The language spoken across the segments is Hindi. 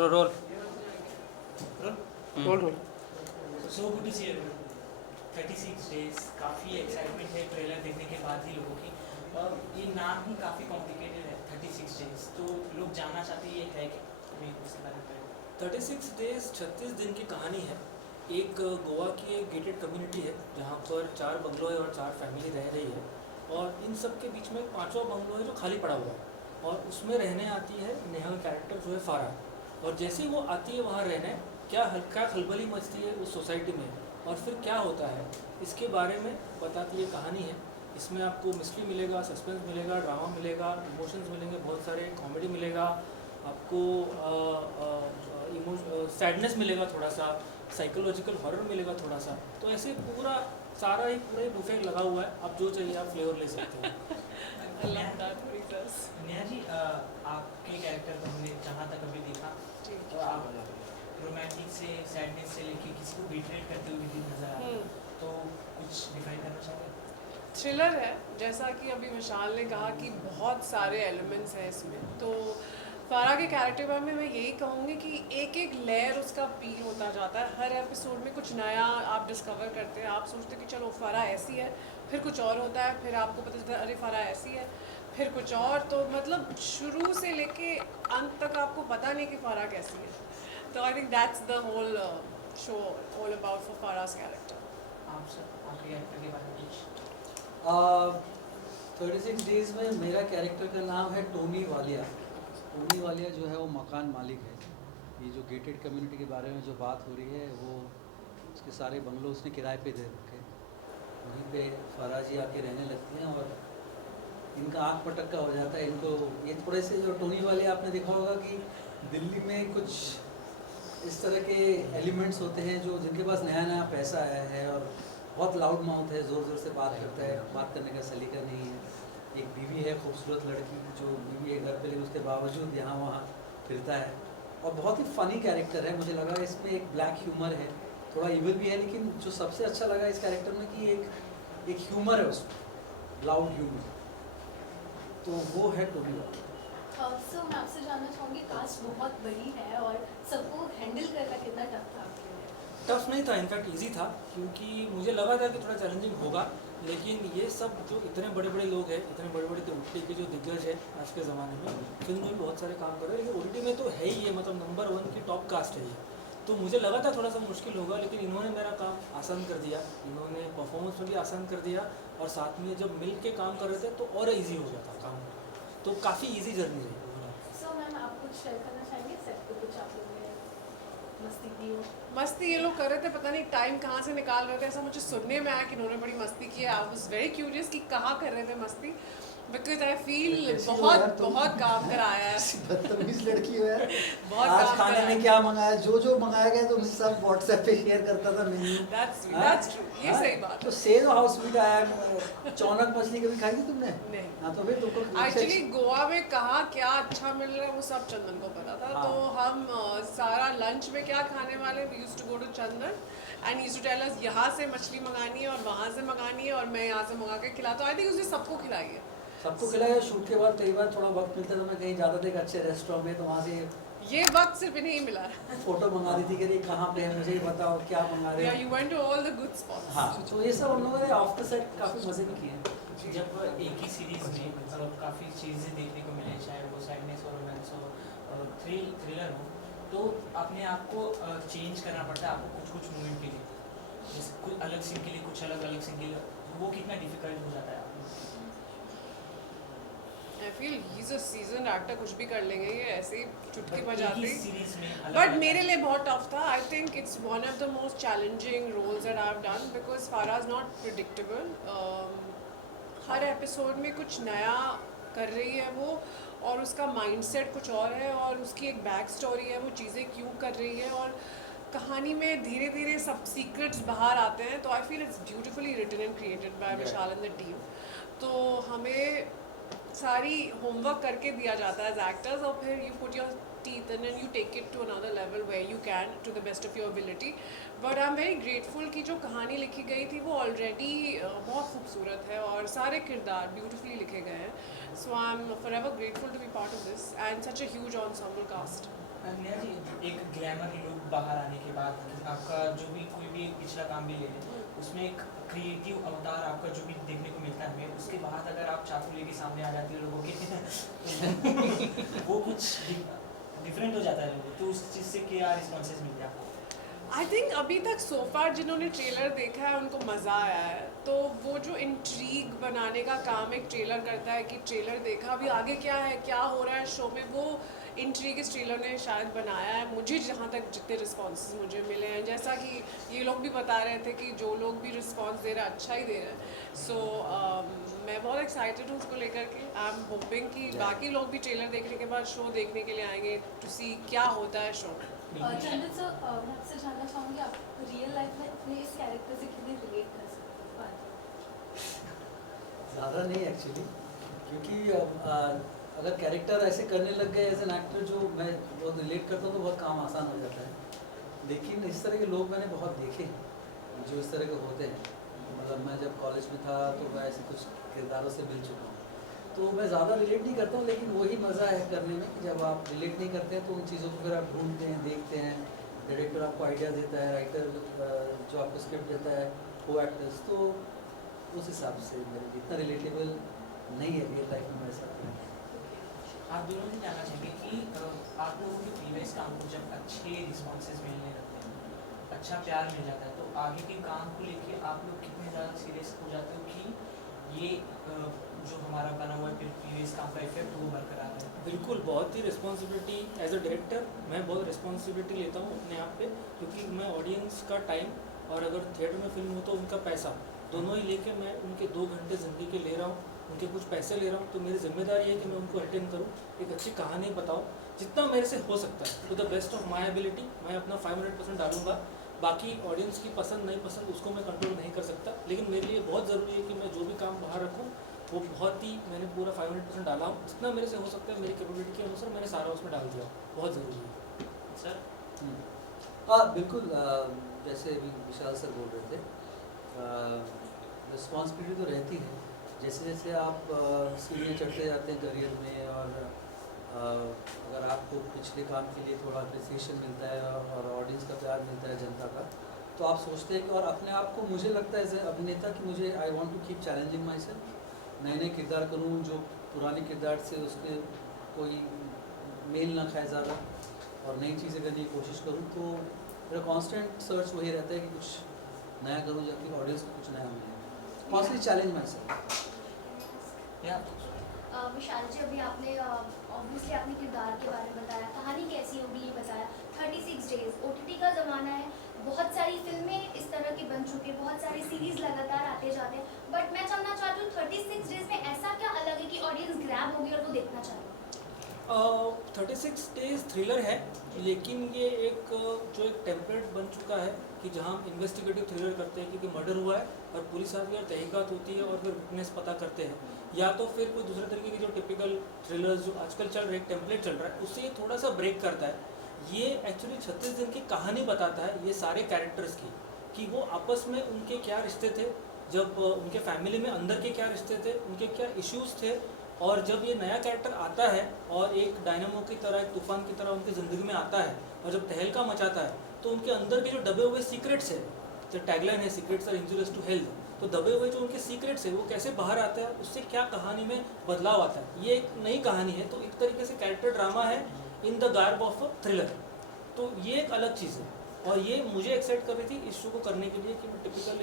चलो roll roll roll. So good to see you. 36 days काफ़ी एक्साइटमेंट है ट्रेलर देखने के बाद ही लोगों की, और ये नाम ही काफ़ी कॉम्प्लिकेटेड है 36 डेज, तो लोग जानना चाहते हैं ये है क्या, मैं उसके बारे में 36 डेज 36 दिन की कहानी है। एक गोवा की एक गेटेड कम्युनिटी है जहाँ पर 4 बंगलो है और 4 फैमिली रह रही है, और इन सब के बीच में 5वां बंगलो है जो खाली पड़ा हुआ है, और उसमें रहने आती है नेहा कैरेक्टर जो है फारा। और जैसे ही वो आती है वहाँ रहने, क्या हल्का खलबली मचती है उस सोसाइटी में, और फिर क्या होता है इसके बारे में बताती है कहानी है। इसमें आपको मिस्ट्री मिलेगा, सस्पेंस मिलेगा, ड्रामा मिलेगा, इमोशंस मिलेंगे, बहुत सारे कॉमेडी मिलेगा, आपको सैडनेस मिलेगा, थोड़ा सा साइकोलॉजिकल हॉरर मिलेगा थोड़ा सा। तो ऐसे पूरा पूरा बुफे लगा हुआ है, आप जो चाहिए आप फ्लेवर ले सकते हो। नेहा जी, आपके कैरेक्टर को हमने जहाँ तक अभी देखा, तो आप रोमांटिक से सैडनेस से लेके किसी को बिट्रेट करते हुए भी नजर आ रहे हैं, तो कुछ डिफाइन करना चाहेंगे? थ्रिलर है, जैसा कि अभी विशाल ने कहा कि बहुत सारे एलिमेंट्स हैं इसमें। तो फारा के कैरेक्टर में मैं यही कहूँगी कि एक एक लेयर उसका पील होता जाता है, हर एपिसोड में कुछ नया आप डिस्कवर करते हैं। आप सोचते हैं कि चलो फारा ऐसी है, फिर कुछ और होता है, फिर आपको पता चलता है अरे फारा ऐसी है, फिर कुछ और। तो मतलब शुरू से लेके अंत तक आपको पता नहीं कि फारा कैसी है। तो I think that's the whole show all about for Farah's character. आप सर, आपके कैरेक्टर के बारे में कुछ? 36 डेज में मेरा कैरेक्टर का नाम है टोनी वालिया। टोनी वालिया जो है वो मकान मालिक है। ये जो गेटेड कम्युनिटी के बारे में जो बात हो रही है, वो उसके सारे बंगलो उसने किराए पे दे रखे, वहीं पे फराजी आके रहने लगती हैं, और इनका आँख पटक्का हो जाता है इनको। ये थोड़े से जो टोनी वाले आपने देखा होगा कि दिल्ली में कुछ इस तरह के एलिमेंट्स होते हैं जो जिनके पास नया नया पैसा आया है और बहुत लाउड माउथ है, ज़ोर ज़ोर से बात करता है, बात करने का सलीका नहीं है। एक बीवी है, खूबसूरत लड़की, जो बीवी है घर पे, लेकिन उसके बावजूद यहाँ वहाँ फिरता है, और बहुत ही फ़नी कैरेक्टर है। मुझे लगा इसमें एक ब्लैक ह्यूमर है, थोड़ा इविल भी है, लेकिन जो सबसे अच्छा लगा इस कैरेक्टर में कि एक ह्यूमर है उसमें, लाउड ह्यूमर। तो वो है टोनी वाला। सर मैं आपसे जानना चाहूँगी, कास्ट बहुत बड़ी है और सबको हैंडल करना कितना टफ था आपके लिए? टफ नहीं था, इनफैक्ट इजी था, क्योंकि मुझे लगा था कि थोड़ा चैलेंजिंग होगा, लेकिन ये सब जो इतने बड़े बड़े लोग हैं, इतने बड़े बड़े ओटीटी के जो दिग्गज है आज के ज़माने में, फिल्म में भी बहुत सारे काम कर रहे हैं, लेकिन ओटीटी में तो है ही ये, मतलब नंबर 1 की टॉप कास्ट है ये। तो मुझे लगा था थोड़ा सा मुश्किल होगा, लेकिन इन्होंने मेरा काम आसान कर दिया, इन्होंने परफॉर्मेंस में भी आसान कर दिया, और साथ में जब मिल के काम कर रहे थे तो और ईजी हो जाता काम। तो काफ़ी ईजी जर्नी रही। सो मैम आप कुछ शेयर करना चाहेंगे सेट पे, कुछ आप लोगों ने मस्ती की हो? मस्ती ये लोग कर रहे थे, पता नहीं टाइम कहाँ से निकाल रहे थे, ऐसा मुझे सुनने में आया कि इन्होंने बड़ी मस्ती की है। आई वाज वेरी क्यूरियस कि कहाँ कर रहे थे मस्ती, बिकॉज आई फील बहुत काम कराया है। बदतमीज लड़की हो यार। बहुत आज काम खाने कराया में क्या मंगाया, जो मंगाया गया तो मुझे सब व्हाट्सएप पे शेयर करता था मेन्यू। That's true, ये सही बात तो से हाउ स्वीट आया। चौनक मछली कभी खाई थी तुमने? नहीं। हाँ, तो फिर तुमको एक्चुअली गोवा में कहाँ क्या अच्छा मिल रहा है वो सब चंदन को पता था। हाँ। तो हम सारा लंच में क्या खाने वाले, we used to go to Chandan and used to tell us यहाँ से मछली मंगानी है और वहाँ से मंगानी है, और मैं यहाँ से मंगा के खिलाता हूँ। आई थिंक उसने सबको खिलाई है। सबको खिलाया। शूट के बाद कई बार थोड़ा वक्त मिलता था, मैं कहीं जाता था एक अच्छे रेस्टोरेंट में, तो वहाँ से ये वक्त सिर्फ इन्हें ही मिला है। फोटो मंगा दी थी कि कहाँ पे है, मुझे ही बताओ क्या मंगा रहे या हैं। You went to all the good spots. हाँ, तो ये सब हम लोगों ने ऑफ द सेट काफ़ी मज़े भी किए। जब एक ही सीरीज में मतलब काफ़ी चीज़ें देखने को मिले, चाहे वो सैडनेस हो, रोमांस हो, थ्रिलर हो, तो अपने आप को चेंज करना पड़ता है आपको कुछ कुछ मूवमेंट के लिए, जैसे कुछ अलग सीन के लिए, कुछ अलग सीन के लिए, वो कितना डिफिकल्ट हो जाता है आपको? I feel he is a season actor, कुछ भी कर लेंगे ये, ऐसे ही चुटकी But बजाते। एक ही सीरीज में अलग बट अलग मेरे लिए बहुत टफ था। I think it's one of the most challenging roles that I have done, because फारा is not predictable. Her episode में कुछ नया कर रही है वो, और उसका माइंडसेट कुछ और है, और उसकी एक बैक स्टोरी है, वो चीज़ें क्यों कर रही है, और कहानी में धीरे धीरे सब सीक्रेट्स बाहर आते हैं। तो I feel it's beautifully written and created by Vishal and the team. तो हमें सारी होमवर्क करके दिया जाता है एज एक्टर्स, और फिर you put your teeth and then you take it to another level where you can to the best of your ability. But I'm very grateful कि जो कहानी लिखी गई थी वो ऑलरेडी बहुत खूबसूरत है, और सारे किरदार ब्यूटिफुली लिखे गए हैं. So I'm forever grateful to be part of this and such a huge ensemble cast. Neha ji, एक ग्लैमर लुक बाहर आने के बाद आपका जो भी कोई भी पिछला काम भी ले लें, उसमें एक क्रिएटिव अवतार आपका जो भी देखने को मिलता है हमें, उसके बाद अगर आप चाकू लेके सामने आ जाती है लोगों के वो कुछ डिफरेंट हो जाता है लोगों, तो उस चीज़ से क्या रिस्पॉन्सेज मिलते हैं आपको? आई थिंक अभी तक सो फार जिन्होंने ट्रेलर देखा है उनको मज़ा आया है, तो वो जो इंट्रीग बनाने का काम एक ट्रेलर करता है कि ट्रेलर देखा अभी आगे क्या है, क्या हो रहा है शो में, वो इंट्रीग इस ट्रेलर ने शायद बनाया है। मुझे जहाँ तक जितने रिस्पॉन्सेज मुझे मिले हैं, जैसा कि ये लोग भी बता रहे थे कि जो लोग भी रिस्पॉन्स दे रहे हैं अच्छा ही दे रहे हैं, सो मैं बहुत एक्साइटेड हूँ उसको लेकर के। आई एम होपिंग कि बाकी लोग भी ट्रेलर देखने के बाद शो देखने के लिए आएंगे टू सी क्या होता है शो में। चंदन सर, मैं आपसे जानना चाहूँगी आप रियल लाइफ में अपने इस कैरेक्टर से कितने रिलेट कर सकते हो? ज़्यादा नहीं एक्चुअली, क्योंकि अगर कैरेक्टर ऐसे करने लग गए एज एन एक्टर जो मैं वो रिलेट करता हूँ तो बहुत काम आसान हो जाता है। लेकिन इस तरह के लोग मैंने बहुत देखे हैं जो इस तरह के होते हैं। मतलब मैं जब कॉलेज में था तो मैं ऐसे कुछ किरदारों से मिल चुका हूँ, तो मैं ज़्यादा रिलेट नहीं करता हूँ। लेकिन वही मज़ा है करने में कि जब आप रिलेट नहीं करते हैं तो उन चीज़ों को फिर आप ढूंढते हैं, देखते हैं, डायरेक्टर आपको आइडिया देता है, राइटर जो आपको स्क्रिप्ट देता है, को एक्टर्स, तो उस हिसाब से मेरे लिए इतना रिलेटेबल नहीं है रियल लाइफ में ऐसा। आप दोनों से जानना चाहेंगे कि आप लोगों के प्रीवियस काम को जब अच्छे रिस्पॉन्सेज मिलने लगते हैं, अच्छा प्यार मिल जाता है, तो आगे के काम को लेके आप लोग कितने ज़्यादा सीरियस हो जाते हो कि ये जो हमारा बना हुआ है प्रीवियस काम का इफेक्ट वो बरकरार है? बिल्कुल, बहुत ही रिस्पॉन्सिबिलिटी एज अ डायरेक्टर मैं बहुत रिस्पॉन्सिबिलिटी लेता हूँ अपने आप पे, क्योंकि मैं ऑडियंस का टाइम और अगर थिएटर में फिल्म हो तो उनका पैसा दोनों ही लेके मैं उनके 2 घंटे ज़िंदगी के ले रहा हूँ, उनके कुछ पैसे ले रहा हूँ, तो मेरी जिम्मेदारी है कि मैं उनको अटेंड करूँ, एक अच्छी कहानी बताऊँ जितना मेरे से हो सकता है to the best of my ability. मैं अपना 500% डालूंगा। बाकी ऑडियंस की पसंद नहीं पसंद उसको मैं कंट्रोल नहीं कर सकता, लेकिन मेरे लिए बहुत ज़रूरी है कि मैं जो भी काम बाहर रखूँ वो बहुत ही मैंने पूरा 500% डाला हूँ, जितना मेरे से हो सकता है मेरी कैपेबिलिटी के अनुसार मैंने सारा उसमें डाल दिया, बहुत ज़रूरी है। सर हाँ बिल्कुल, जैसे अभी विशाल सर बोल रहे थे, रिस्पॉन्सिबिलिटी तो रहती है। जैसे जैसे आप सीढ़ियाँ चढ़ते जाते हैं करियर में, और अगर आपको पिछले काम के लिए थोड़ा अप्रिसिएशन मिलता है और ऑडियंस का प्यार मिलता है, जनता का, तो आप सोचते हैं कि और अपने आप को, मुझे लगता है एज ए अभिनेता कि मुझे I want to keep challenging myself, नए नए किरदार करूँ जो पुराने किरदार से उसके कोई मेल ना खाए ज़्यादा, और नई चीज़ें करने की कोशिश करूँ। तो मेरा कांस्टेंट सर्च वही रहता है कि कुछ नया करूँ जबकि ऑडियंस को कुछ नया मिले। Constantly challenge myself. Vishal ji, अभी आपने ऑब्वियसली अपने किरदार के बारे में बताया, कहानी कैसी होगी ये बताया। 36 डेज OTT का ज़माना है, बहुत सारी फिल्में इस तरह की बन चुकी है, बहुत सारी सीरीज़ लगातार आते जाते हैं, बट मैं जानना चाहती हूँ 36 डेज में ऐसा क्या अलग है कि ऑडियंस ग्रैब होगी और वो देखना चाहेगी? 36 डेज थ्रिलर है, लेकिन ये एक जो एक टेम्पलेट बन चुका है कि जहाँ हम इन्वेस्टिगेटिव थ्रिलर करते हैं क्योंकि मर्डर हुआ है और पुलिस आती है और तहकीकात होती है और फिर विटनेस पता करते हैं, या तो फिर कोई दूसरे तरीके की जो टिपिकल थ्रिलर्स जो आजकल चल रहे, एक टेम्पलेट चल रहा है, उससे ये थोड़ा सा ब्रेक करता है। ये एक्चुअली 36 दिन की कहानी बताता है ये सारे कैरेक्टर्स की, कि वो आपस में उनके क्या रिश्ते थे, जब उनके फैमिली में अंदर के क्या रिश्ते थे, उनके क्या इश्यूज़ थे, और जब ये नया कैरेक्टर आता है और एक डायनामो की तरह, एक तूफान की तरह उनकी ज़िंदगी में आता है और जब तहलका मचाता है, तो उनके अंदर के जो दबे हुए सीक्रेट्स है, जो टैगलाइन है secrets are injurious to health, तो दबे हुए जो उनके सीक्रेट्स है वो कैसे बाहर आते हैं, उससे क्या कहानी में बदलाव आता है। ये एक नई कहानी है, तो एक तरीके से कैरेक्टर ड्रामा है in the garb of a thriller, तो ये एक अलग चीज़ है। और ये मुझे एक्साइट कर रही थी इस शो को करने के लिए कि मैं टिपिकल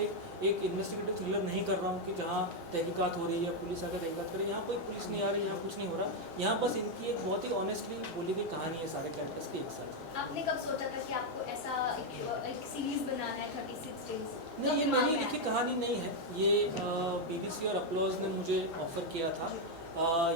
एक इन्वेस्टिगेटिव थ्रिलर नहीं कर रहा हूँ कि जहाँ तहकीकात हो रही है, पुलिस आकर तहकीकात करे, यहाँ कोई पुलिस नहीं आ रही, यहाँ कुछ नहीं हो रहा, यहाँ बस इनकी एक बहुत ही ऑनेस्टली बोली गई कहानी है सारे कैरेक्टर्स की एक साथ। आपने कब सोचा था कि आपको ऐसा एक सीरीज़ बनाना है 36 डेज? नहीं, ये मेरी लिखी कहानी नहीं है, ये BBC और अपलॉज ने मुझे ऑफ़र किया था।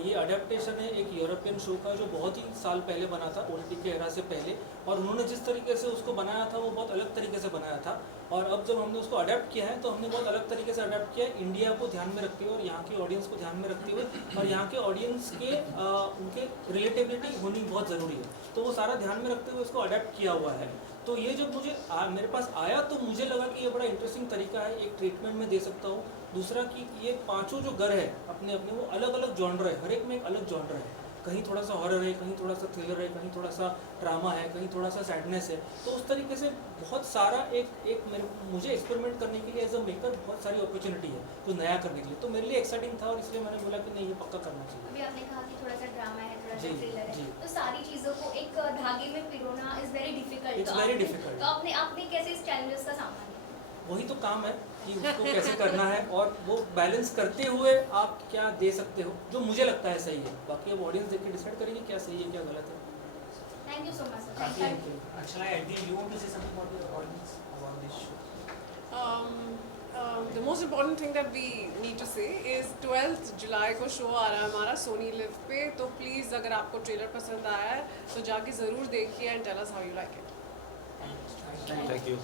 ये अडेप्टेशन है एक यूरोपियन शो का जो बहुत ही साल पहले बना था, OTT के एरा से पहले, और उन्होंने जिस तरीके से उसको बनाया था वो बहुत अलग तरीके से बनाया था। और अब जब हमने उसको अडेप्ट किया है तो हमने बहुत अलग तरीके से अडेप्ट किया है, इंडिया को ध्यान में रखते हुए और यहाँ की ऑडियंस को ध्यान में रखते हुए, और यहाँ के ऑडियंस के उनके रिलेटेबिलिटी होनी बहुत ज़रूरी है, तो वो सारा ध्यान में रखते हुए उसको अडेप्ट किया हुआ है। तो ये जब मुझे मेरे पास आया तो मुझे लगा कि ये बड़ा इंटरेस्टिंग तरीका है, एक ट्रीटमेंट में दे सकता हूँ। दूसरा कि ये 5 जो घर है अपने अपने वो अलग अलग जॉनर है, हर एक में एक अलग जॉनर है, कहीं थोड़ा सा हॉरर है, कहीं थोड़ा सा थ्रिलर है, कहीं थोड़ा सा ड्रामा है, कहीं थोड़ा सा सैडनेस है। तो उस तरीके से बहुत सारा मुझे एक्सपेरिमेंट करने के लिए एज अ मेकर बहुत सारी अपॉर्चुनिटी है कुछ नया करने के लिए। तो मेरे लिए एक्साइटिंग था और इसलिए मैंने बोला कि नहीं, ये पक्का करना चाहिए। अभी आपने कहा कि थोड़ा सा ड्रामा है, थोड़ा सा जी, थ्रिलर जी। है, तो सारी चीज़ों को एक धागे में पिरोना is very difficult. It's very difficult. तो आपने कैसे इस चैलेंजेस का सामना किया? वही तो काम है कि उसको कैसे करना है और वो बैलेंस करते हुए आप क्या दे सकते हो जो मुझे लगता है सही है। बाकी अब ऑडियंस देख के डिसाइड करेंगे क्या सही है क्या गलत है। Thank you so much sir. काफी थैंक यू। अच्छा लगा। Eddie, you want to say something about your audience about this show? The most important thing that we need to say is 12th जुलाई को शो आ रहा है हमारा सोनी लिव पे। तो प्लीज़ अगर आपको ट्रेलर पसंद आया है तो जाके ज़रूर देखिए and tell us how you like it. Thank you. Thank you.